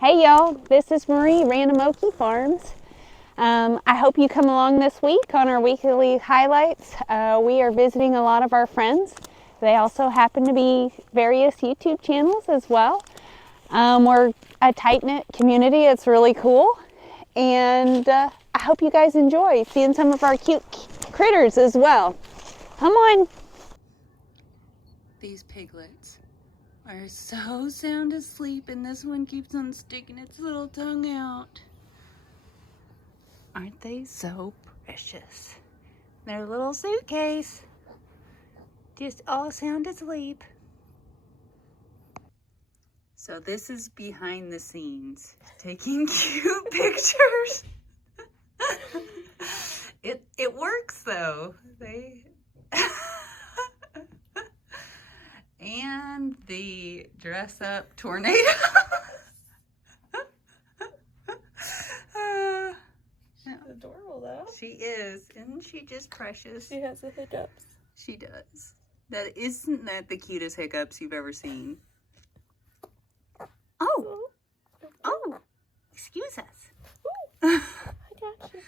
Hey y'all, this is Marie, Random Okie Farms. I hope you come along this week on our weekly highlights. We are visiting a lot of our friends. They also happen to be various YouTube channels as well. We're a tight-knit community. It's really cool. And I hope you guys enjoy seeing some of our cute critters as well. Come on. These piglets are so sound asleep, and this one keeps on sticking its little tongue out. Aren't they so precious? Their little suitcase, just all sound asleep. So this is behind the scenes, taking cute pictures. It works though. And the dress up tornado. Adorable though. She is. Isn't she just precious? She has the hiccups. She does. Isn't that the cutest hiccups you've ever seen? Oh. Oh. Excuse us. I got you.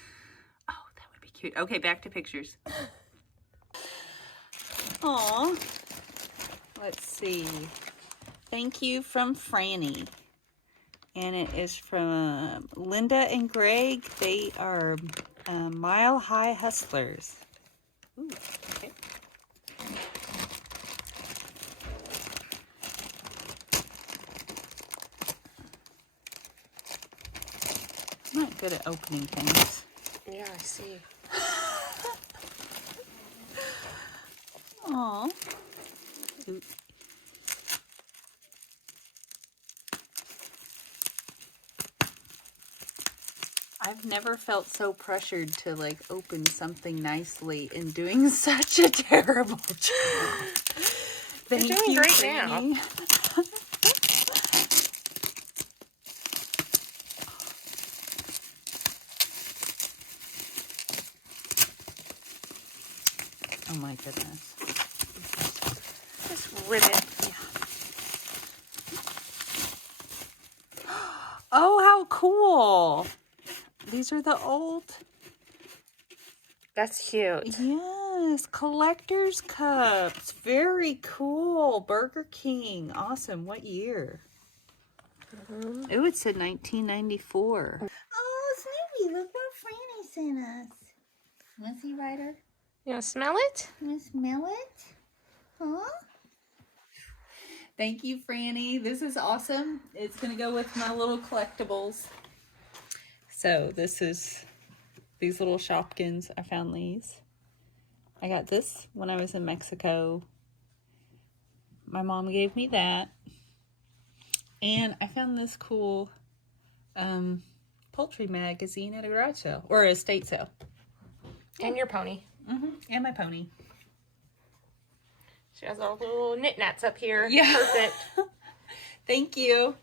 Oh, that would be cute. Okay, back to pictures. Aw. Let's see. Thank you from Franny. And it is from Linda and Greg. They are Mile High Hustlers. Ooh, okay. I'm not good at opening things. Yeah, I see. Aw. Ooh. I've never felt so pressured to like open something nicely and doing such a terrible job. Thank You're doing you, great Franny. now. Oh my goodness. Just rip it. Oh, how cool. These are the old. That's cute. Yes, collector's cups. Very cool. Burger King. Awesome. What year? Oh, it said 1994. Oh, Snoopy, look what Franny sent us. Want to see, Ryder? You want to smell it? Want to smell it? Huh? Thank you, Franny. This is awesome. It's going to go with my little collectibles. So this is these little Shopkins. I found these. I got this when I was in Mexico. My mom gave me that. And I found this cool poultry magazine at a garage sale or a estate sale. And your pony. And my pony. She has all the little knit-nats up here. Yeah. Perfect. Thank you.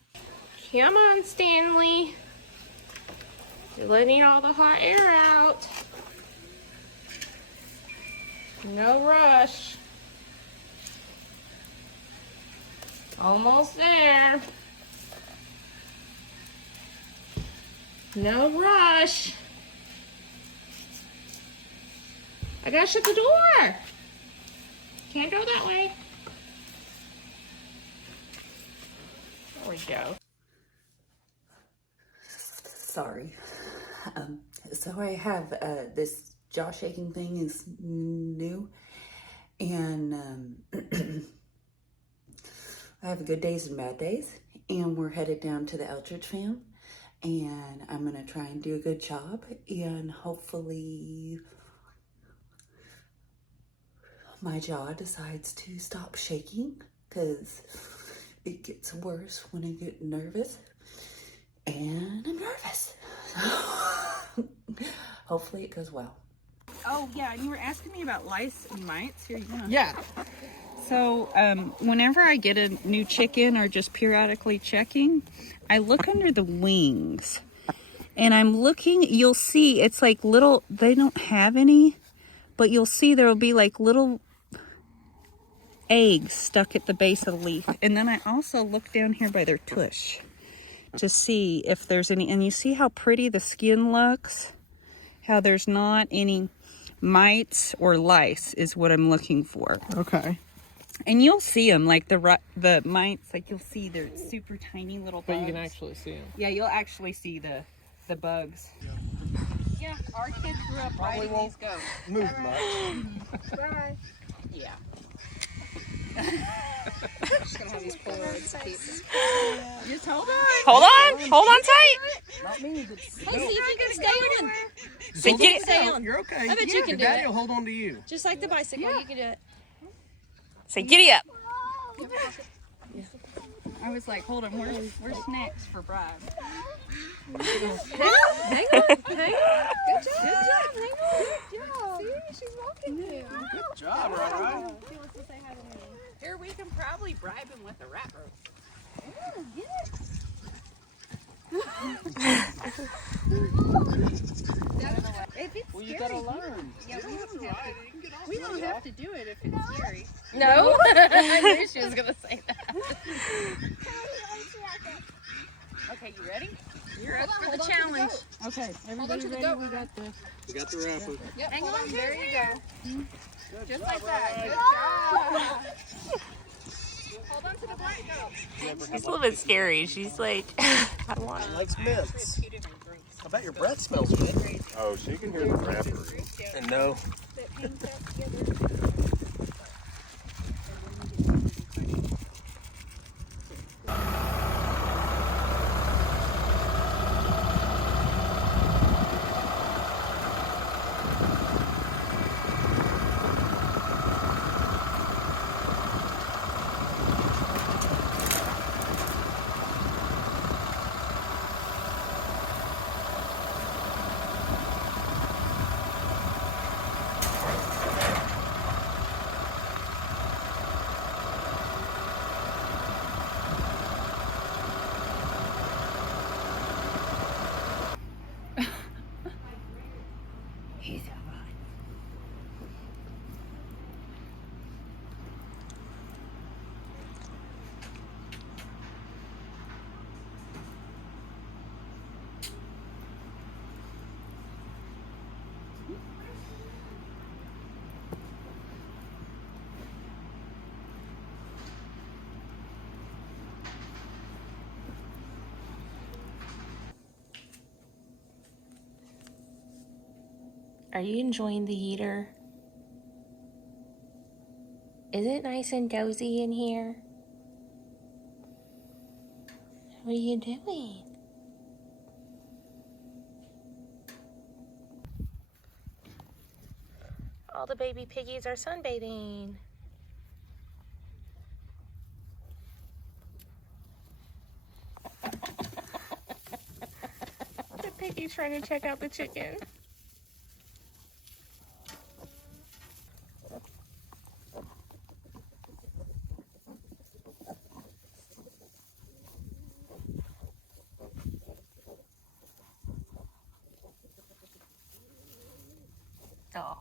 Come on, Stanley. You're letting all the hot air out. No rush. Almost there. No rush. I gotta shut the door. Can't go that way. There we go. Sorry. So I have this jaw shaking thing is new, and I have good days and bad days, and we're headed down to the Eldridge fam, and I'm gonna try and do a good job, and hopefully my jaw decides to stop shaking, because it gets worse when I get nervous, and I'm nervous. Hopefully it goes well. Oh yeah, and you were asking me about lice and mites. Here you go. Yeah. So whenever I get a new chicken or just periodically checking, I look under the wings. And I'm looking, you'll see it's like little, they don't have any, but you'll see there will be like little eggs stuck at the base of the leaf. And then I also look down here by their tush. to see if there's any, and you see how pretty the skin looks? How there's not any mites or lice is what I'm looking for. Okay. And you'll see them, like the mites, like you'll see they're super tiny little bugs. But you can actually see them. Yeah, you'll actually see the bugs. Yeah, our kids grew up riding these goats. Move much. Bye. Yeah. Just gonna have these Polaroids to keep. Just hold on. Hold on tight. Not me, but Let's see if you can stay on. So get Stay on. You're okay. I bet you can do Daddy it. will hold on to you. Just like the bicycle, you can do it. Say giddy up. I was like, hold on, where's snacks for Brian? Hang on. Good job. Hang on. Good job. See, she's walking now. Good job, right? She wants to say hi to me. Here, we can probably bribe him with a rat rope. Yeah, get it. If it's Well, you scary, gotta learn. yeah, we don't have to do it if it's scary. No, I knew she was gonna say that. Okay, you ready? You're up for the challenge. Okay, Everybody ready? We got the wrapper. Yep, hang on. There you go. Just Like that. Good job. Hold on to the black go. She's a little bit scary. She's like, I want She likes mints. I bet your breath smells good. Oh, she can hear the wrapper. And no. Are you enjoying the heater? Is it nice and cozy in here? What are you doing? All the baby piggies are sunbathing. The piggy's trying to check out the chicken.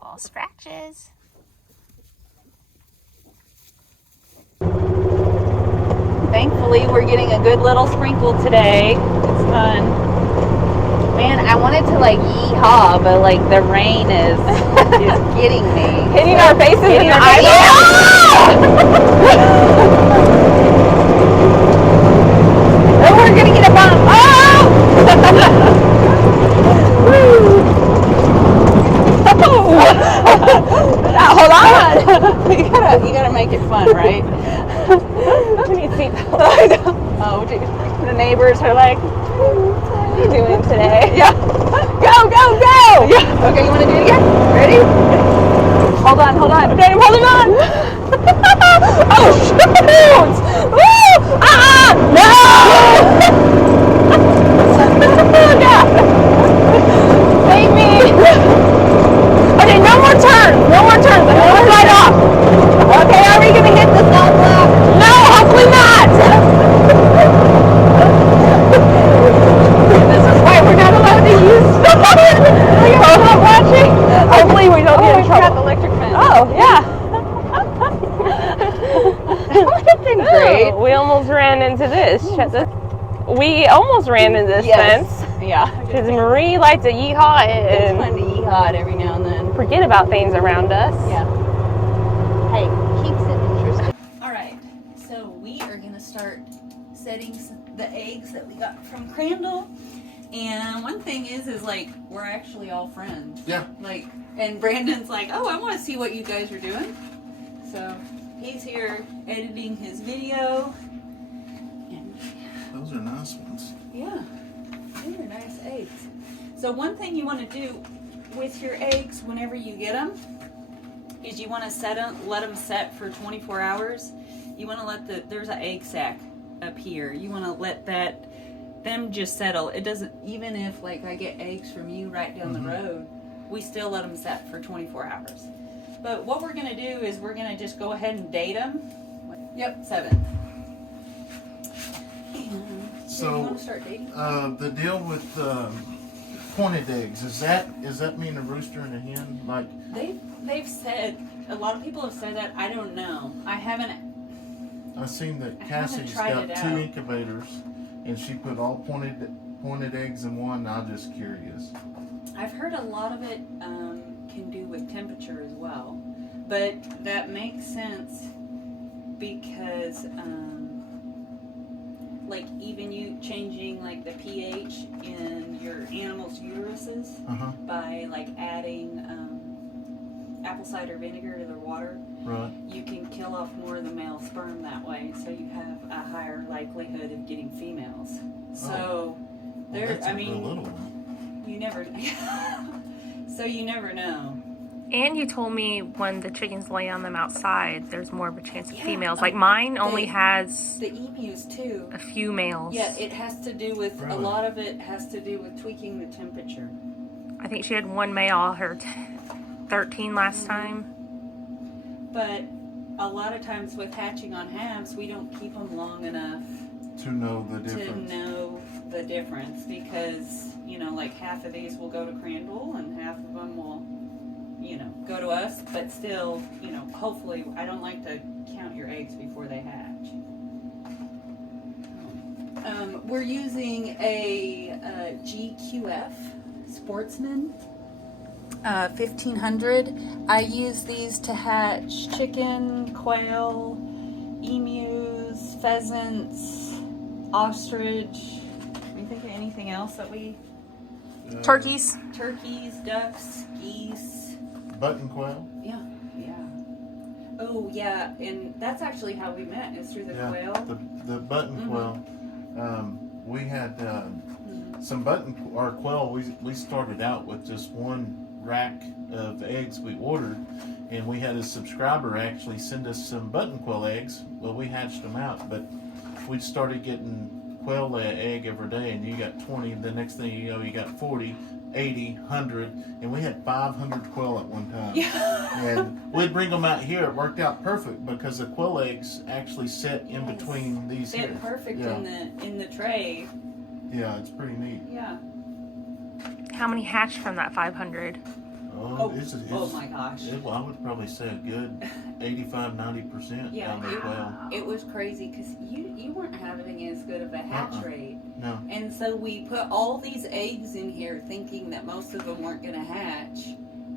Oh, scratches. Thankfully, we're getting a good little sprinkle today. It's fun. Man, I wanted to like yeehaw, but like the rain is getting me. Hitting our faces in the eyes. Oh, we're gonna get a bump. Oh! Hold on. You gotta make it fun, right? We need seatbelts. Oh, geez. The neighbors are like, what are you doing today? Yeah. Go, go, go! Yeah. Okay, you want to do it again? Ready? Hold on, hold on. Okay, I'm holding on. Oh, shoot! Woo! No! Yeah. Save me. Okay, no more turns. No more turns. I'm going to slide off. Okay, are we going to hit the stop block? No, hopefully not. This is why we're not allowed to use I'm not watching. Hopefully we don't get in trouble. The electric fence. Oh, yeah. That would have been great. We almost ran into this. Check this. we almost ran into this fence. Yeah. Because Marie likes to yeehaw It's and fun to yeehaw it every now and then. forget about things around us. Yeah. Hey, keeps it interesting. All right, so we are gonna start setting the eggs that we got from Crandall. And one thing is like we're actually all friends. Yeah. Like, and Brandon's like, oh, I want to see what you guys are doing. So he's here editing his video. And Those are nice ones. yeah, those are nice eggs. So one thing you want to do with your eggs whenever you get them is you want to let them set for 24 hours. You want to let there's an egg sac up here. You want to let them just settle. It doesn't, even if like I get eggs from you right down the road, we still let them set for 24 hours. But what we're going to do is we're going to just go ahead and date them. Yep, 7. And so you want to start dating? The deal with pointed eggs, is that mean a rooster and a hen? Like they've said, a lot of people have said that. I don't know. I've seen that I haven't Cassie's tried got it 2 out. incubators, and she put all pointed eggs in one. I'm just curious. I've heard a lot of it can do with temperature as well, but that makes sense because like even you changing like the pH in your animal's uteruses by like adding apple cider vinegar to their water, Right. you can kill off more of the male sperm that way, so you have a higher likelihood of getting females. So Well, that's a real little one. you never so you never know. And you told me when the chickens lay on them outside, there's more of a chance of females. Like mine only has The emus too. a few males. Yeah, it has to do with, Really? a lot of it has to do with tweaking the temperature. I think she had one male, her 13 last time. But a lot of times with hatching on halves, we don't keep them long enough To know the to difference. know the difference because, you know, like half of these will go to Crandall and half of them will, you know, go to us. But still, you know, hopefully, I don't like to count your eggs before they hatch. We're using a GQF Sportsman 1500. I use these to hatch chicken, quail, emus, pheasants, ostrich. Can you think of anything else that we... Turkeys. Turkeys, ducks, geese. Button quail. Yeah. Oh, yeah, and that's actually how we met, is through the quail. The button quail. We had some quail. We started out with just one rack of eggs we ordered, and we had a subscriber actually send us some button quail eggs. Well, we hatched them out, but we started getting quail lay an egg every day, and you got 20. The next thing you know, you got 40, 80, 100, and we had 500 quail at one time. Yeah. And we'd bring them out here. It worked out perfect because the quail eggs actually set in between these here. Fit perfect Yeah. in the tray. Yeah, it's pretty neat. Yeah. How many hatched from that 500? Oh my gosh. I would probably say a good 85-90% Yeah, on the quail. it was crazy because you weren't having as good of a hatch rate. No. And so we put all these eggs in here thinking that most of them weren't going to hatch.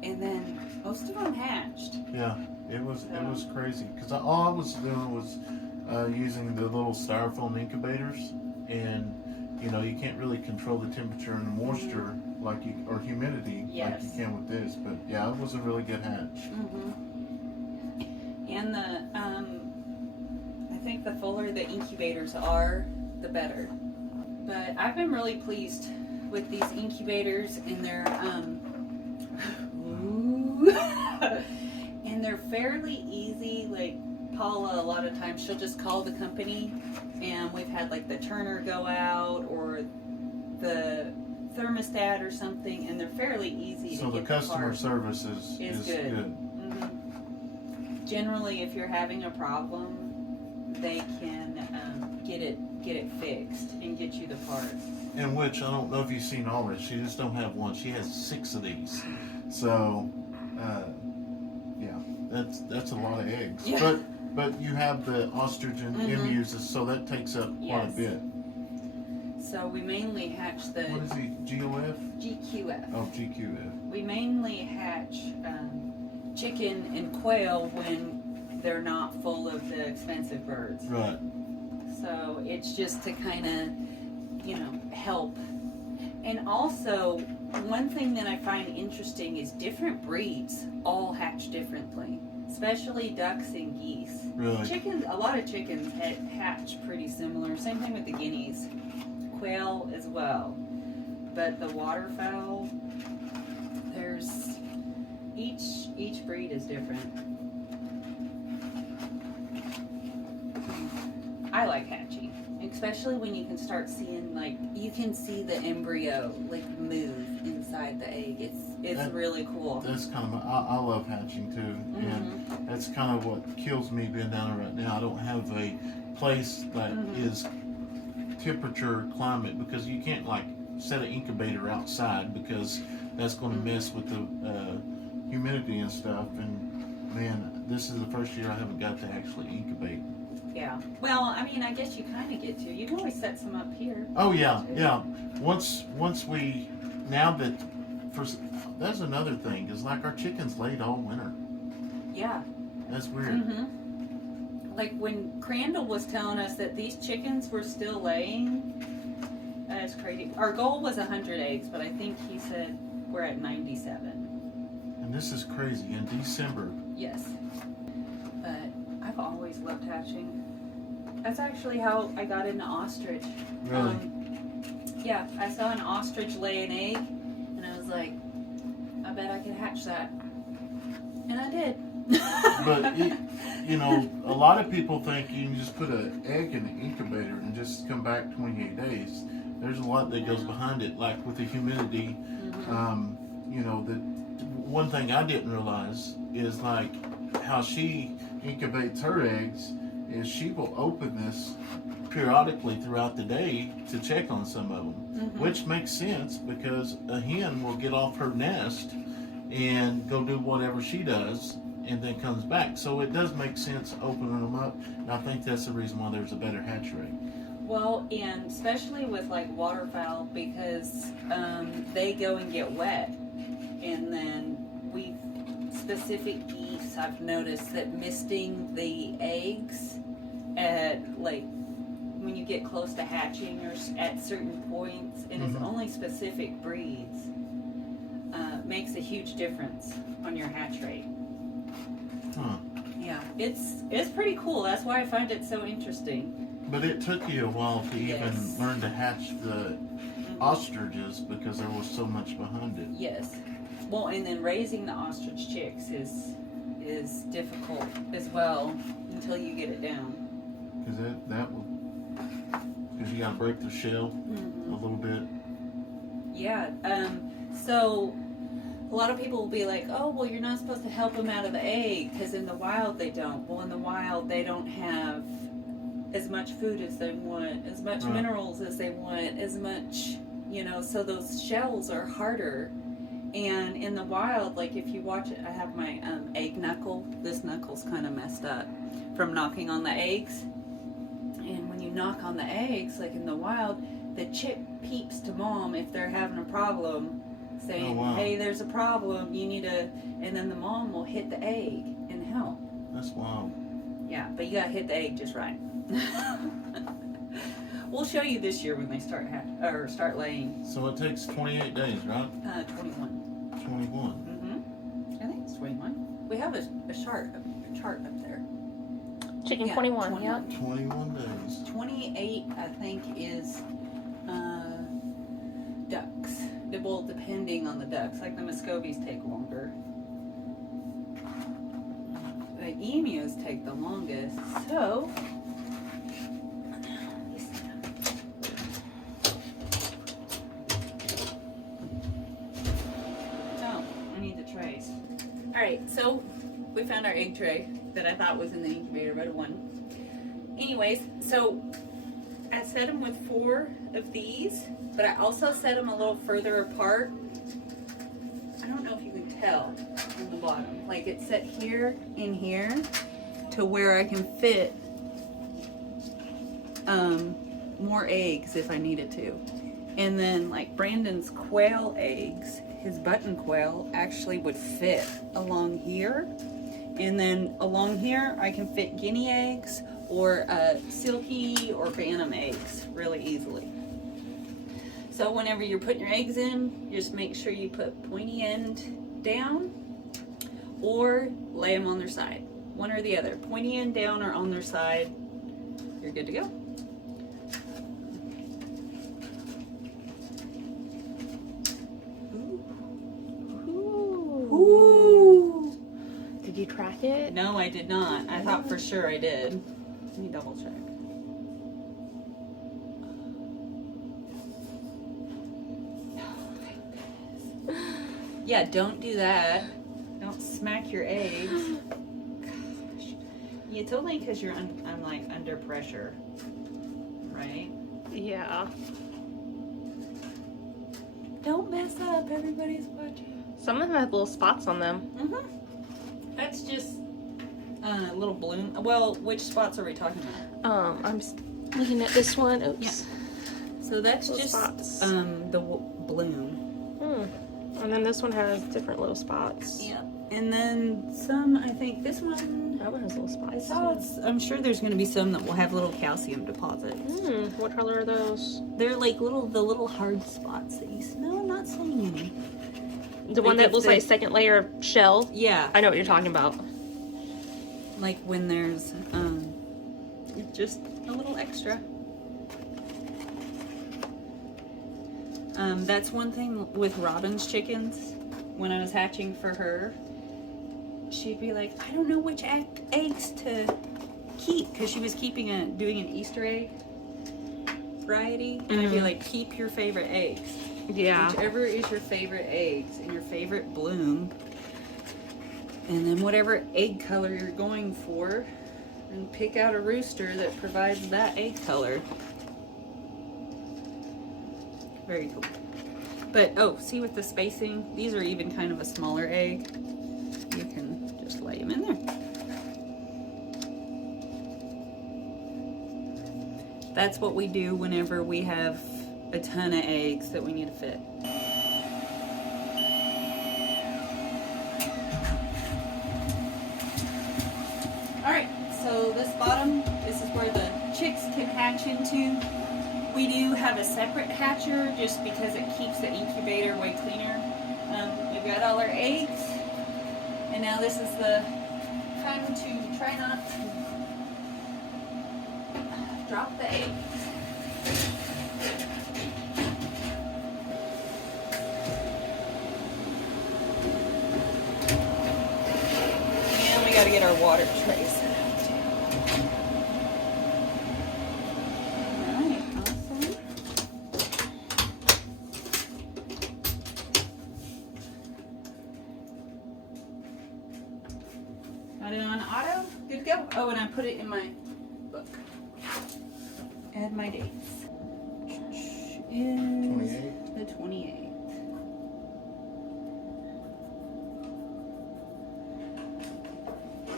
And then most of them hatched. Yeah, it was crazy because all I was doing was using the little styrofoam incubators, and you know you can't really control the temperature and the moisture or humidity like you can with this. But yeah, it was a really good hatch. And I think the fuller the incubators are, the better. But I've been really pleased with these incubators, and they're and they're fairly easy. Like Paula, a lot of times she'll just call the company, and we've had like the turner go out or the thermostat or something, and they're fairly easy So to the get customer part. service is good. Generally, if you're having a problem, they can get it fixed and get you the part. In which I don't know if you've seen all this. She just don't have one. She has 6 of these. So, yeah, that's a lot of eggs. Yeah. But you have the ostrich and emus, so that takes up quite a bit. So we mainly hatch the What is he? GOF? GQF. Oh, GQF. We mainly hatch chicken and quail when they're not full of the expensive birds. Right. So it's just to kind of, you know, help. And also, one thing that I find interesting is different breeds all hatch differently, especially ducks and geese. Really? Chickens, a lot of chickens hatch pretty similar. Same thing with the guineas, quail as well. But the waterfowl, there's each breed is different. I like hatching, especially when you can start seeing, like, you can see the embryo like move inside the egg. It's really cool. That's kind of I love hatching too, and that's kind of what kills me being down there right now. I don't have a place that is temperature climate, because you can't like set an incubator outside because that's going to mess with the humidity and stuff. And man, this is the first year I haven't got to actually incubate. Yeah. Well, I mean, I guess you kind of get to. You can always set some up here. Oh yeah, yeah. Once we, now that, that's another thing, is like our chickens laid all winter. Yeah. That's weird. Like when Crandall was telling us that these chickens were still laying, that's crazy. Our goal was 100 eggs, but I think he said we're at 97. And this is crazy in December. Yes. But I've always loved hatching. That's actually how I got into ostrich. Really? Yeah, I saw an ostrich lay an egg, and I was like, I bet I could hatch that. And I did. But you know, a lot of people think you can just put an egg in an incubator and just come back 28 days. There's a lot that goes behind it, like with the humidity. You know, the one thing I didn't realize is like how she incubates her eggs is she will open this periodically throughout the day to check on some of them, which makes sense because a hen will get off her nest and go do whatever she does and then comes back. So it does make sense opening them up, and I think that's the reason why there's a better hatch rate. Well, and especially with like waterfowl, because they go and get wet, and then specific geese, I've noticed that misting the eggs at like when you get close to hatching or at certain points, and it's only specific breeds, makes a huge difference on your hatch rate. Huh. Yeah, it's pretty cool. That's why I find it so interesting. But it took you a while to even learn to hatch the ostriches because there was so much behind it. Yes. Well, and then raising the ostrich chicks is difficult as well until you get it down. Because you got to break the shell a little bit. Yeah. So a lot of people will be like, oh, well, you're not supposed to help them out of the egg because in the wild they don't. Well, in the wild they don't have as much food as they want, as much minerals as they want, as much, you know, so those shells are harder. And in the wild, like if you watch it, I have my egg knuckle. This knuckle's kind of messed up from knocking on the eggs. And when you knock on the eggs, like in the wild, the chick peeps to mom if they're having a problem, saying, hey, there's a problem, you need to, and then the mom will hit the egg and help. That's wild. Yeah, but you gotta hit the egg just right. We'll show you this year when they start laying. So it takes 28 days, right? 21. 21. I think it's 21. We have a chart up there. Chicken Yeah, 21, yeah. 21 days. 28, I think, is ducks. Well, depending on the ducks. Like the Muscovies take longer. The emus take the longest. So, I need the trays. Alright, so we found our egg tray that I thought was in the incubator, but it wasn't. Anyways, so I set them with 4 of these, but I also set them a little further apart. I don't know if you can tell on the bottom. Like it's set here and here to where I can fit more eggs if I needed to. And then like Brandon's quail eggs, his button quail actually would fit along here. And then along here I can fit guinea eggs or silky or bantam eggs really easily. So whenever you're putting your eggs in, just make sure you put pointy end down or lay them on their side. One or the other. Pointy end down or on their side. You're good to go. Ooh. Did you track it? No, I did not. I thought for sure I did. Let me double check. Yeah, don't do that. Don't smack your eggs. Gosh. Yeah, it's only because I'm like under pressure, right? Yeah. Don't mess up. Everybody's watching. Some of them have little spots on them. Mm-hmm. That's just little bloom. Well, which spots are we talking about? I'm looking at this one. Oops. Yeah. So that's Little just spots. the bloom. And then this one has different little spots. Yeah. And then some, I think this one, That one has little spots. I'm sure there's going to be some that will have little calcium deposits. What color are those? They're like the little hard spots that you smell. I'm not saying any. The one that looks like a second layer of shell? Yeah. I know what you're talking about. Like when there's just a little extra. That's one thing with Robin's chickens. When I was hatching for her, she'd be like, I don't know which eggs to keep, because she was doing an Easter egg variety, and I'd be like, keep your favorite eggs. Yeah. Whichever is your favorite eggs and your favorite bloom, and then whatever egg color you're going for, and pick out a rooster that provides that egg color. Very cool. But, see with the spacing, these are even kind of a smaller egg. You can just lay them in there. That's what we do whenever we have a ton of eggs that we need to fit. Alright, so this bottom, this is where the chicks can hatch into. We do have a separate hatcher just because it keeps the incubator way cleaner. We've got all our eggs, and now this is the time to try not to drop the eggs. And we gotta get our water trays set out too. Alright, awesome. Got it on auto, good to go. Oh, and I put it in my book. Add my dates. Is the 28th.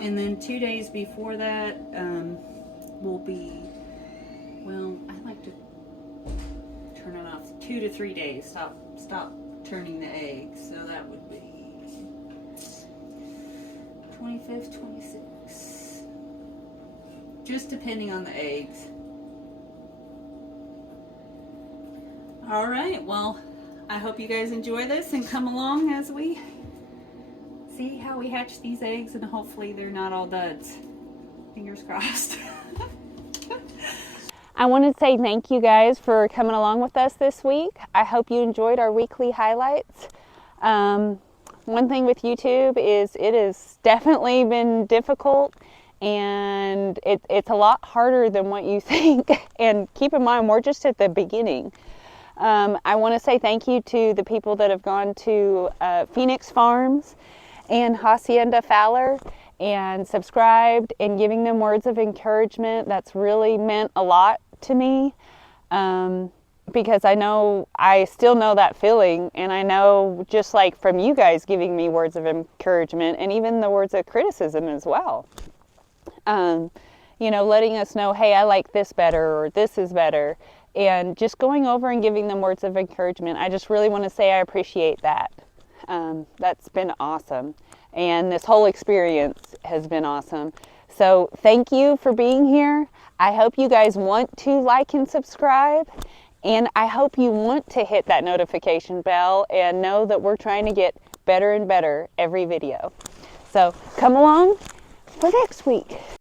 And then 2 days before that will be, well, I like to turn it off 2 to 3 days. Stop turning the eggs. So that would be 25th, 26th. Just depending on the eggs. All right, well, I hope you guys enjoy this and come along as we see how we hatch these eggs, and hopefully they're not all duds. Fingers crossed. I want to say thank you guys for coming along with us this week. I hope you enjoyed our weekly highlights. One thing with YouTube is it has definitely been difficult, and it's a lot harder than what you think. And keep in mind, we're just at the beginning. I want to say thank you to the people that have gone to Phoenix Farms and Hacienda Fowler and subscribed and giving them words of encouragement. That's really meant a lot to me, because I still know that feeling, and I know just like from you guys giving me words of encouragement and even the words of criticism as well. you know, letting us know, hey, I like this better, or this is better, and just going over and giving them words of encouragement. I just really want to say I appreciate that. That's been awesome. And this whole experience has been awesome. So thank you for being here. I hope you guys want to like and subscribe. And I hope you want to hit that notification bell and know that we're trying to get better and better every video. So come along for next week.